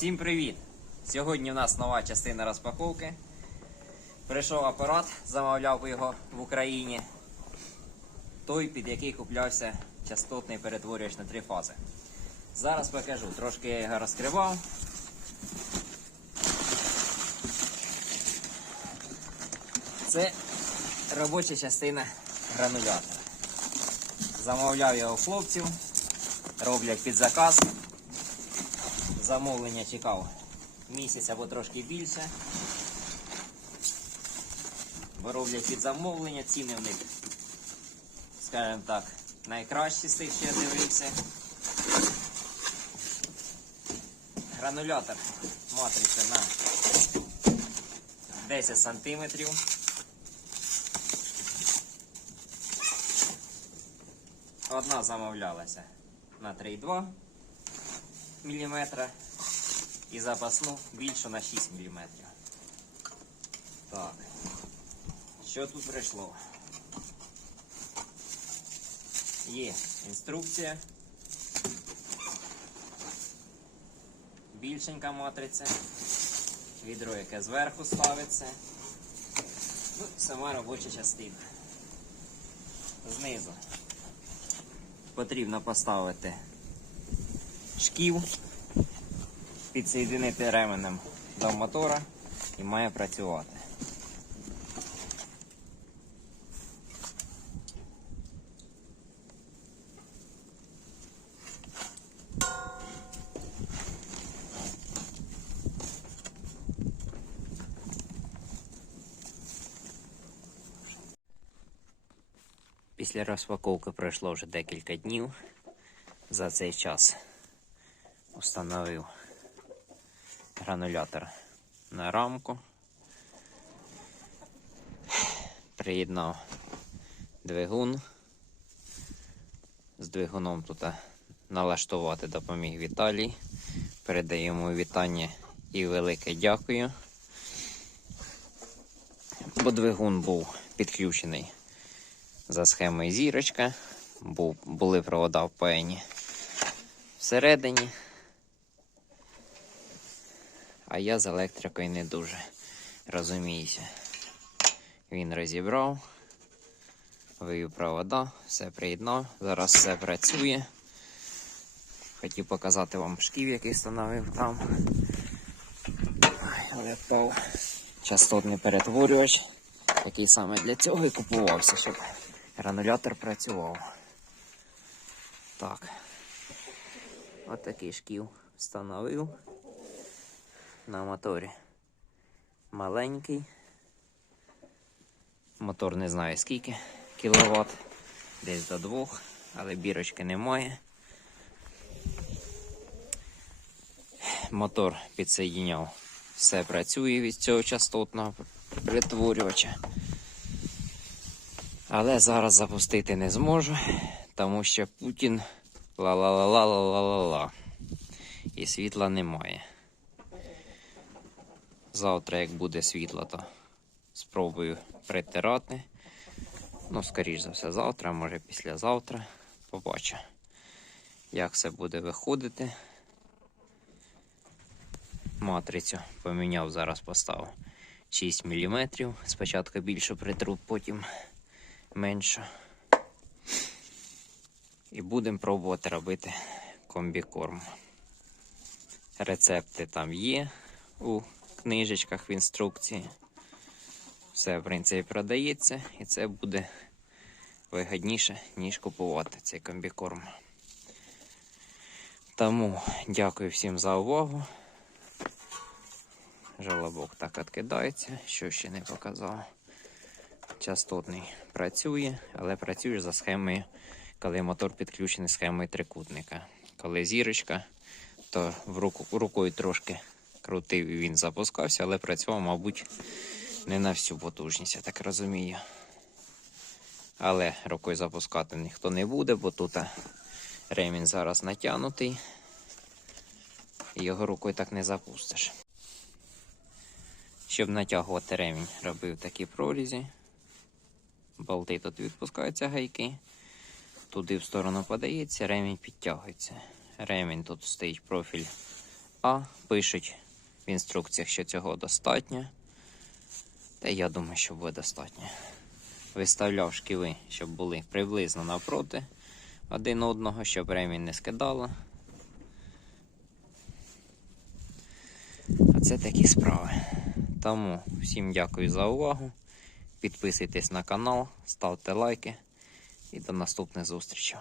Всім привіт! Сьогодні у нас нова частина розпаковки. Прийшов апарат, замовляв його в Україні. Той, під який куплявся частотний перетворювач на три фази. Зараз покажу. Трошки я його розкривав. Це робоча частина гранулятора. Замовляв його хлопців, роблять під заказ. Замовлення чекав місяць або трошки більше. Бо роблять під замовлення, ціни в них, скажімо так, найкращі з тих, що я дивився. Гранулятор матриця на 10 сантиметрів. Одна замовлялася на 3,2 мм і запасну більшу на 6 мм. Так. Що тут прийшло? Є інструкція. Більшенька матриця. Відро, яке зверху ставиться. Ну, сама робоча частина. Знизу потрібно поставити шків, підсоєдинити ременем до мотора і має працювати. Після розпаковки пройшло вже декілька днів. За цей час установив гранулятор на рамку. Приєднав двигун. З двигуном тут налаштувати допоміг Віталій. Передаємо вітання і велике дякую. Бо двигун був підключений за схемою зірочка. Були провода впаяні всередині. А я з електрикою не дуже розуміюся. Він розібрав, вивів провода, все приєднав. Зараз все працює. Хотів показати вам шків, який встановив там. Але впав частотний перетворювач, який саме для цього і купувався, щоб гранулятор працював. Так. От шків встановив на моторі. Маленький. Мотор не знаю скільки кіловат, десь до двох, але бірочки немає. Мотор підсоєдняв. Все працює від цього частотного перетворювача. Але зараз запустити не зможу, тому що Путін ла-ла-ла-ла-ла-ла-ла. І світла немає. Завтра, як буде світло, то спробую притирати. Ну, скоріш за все, завтра, може післязавтра. Побачу, як все буде виходити. Матрицю поміняв, зараз поставив 6 мм. Спочатку більше притру, потім менше. І будемо пробувати робити комбікорм. Рецепти там є у книжечках в інструкції. Все, в принципі, продається, і це буде вигідніше, ніж купувати цей комбікорм. Тому дякую всім за увагу. Жолобок так відкидається, що ще не показав. Частотний працює, але працює за схемою, коли мотор підключений схемою трикутника. Коли зірочка, то в руку, рукою трошки крутив і він запускався, але працював, мабуть, не на всю потужність, я так розумію. Але рукою запускати ніхто не буде, бо тут ремінь зараз натягнутий. І його рукою так не запустиш. Щоб натягувати ремінь, робив такі прорізі. Болти тут відпускаються гайки. Туди в сторону подається, ремінь підтягується. Ремінь тут стоїть профіль А пишуть інструкціях, що цього достатньо. Та я думаю, що буде достатньо. Виставляв шківи, щоб були приблизно навпроти один одного, щоб ремінь не скидало. А це такі справи. Тому всім дякую за увагу. Підписуйтесь на канал, ставте лайки і до наступних зустрічей.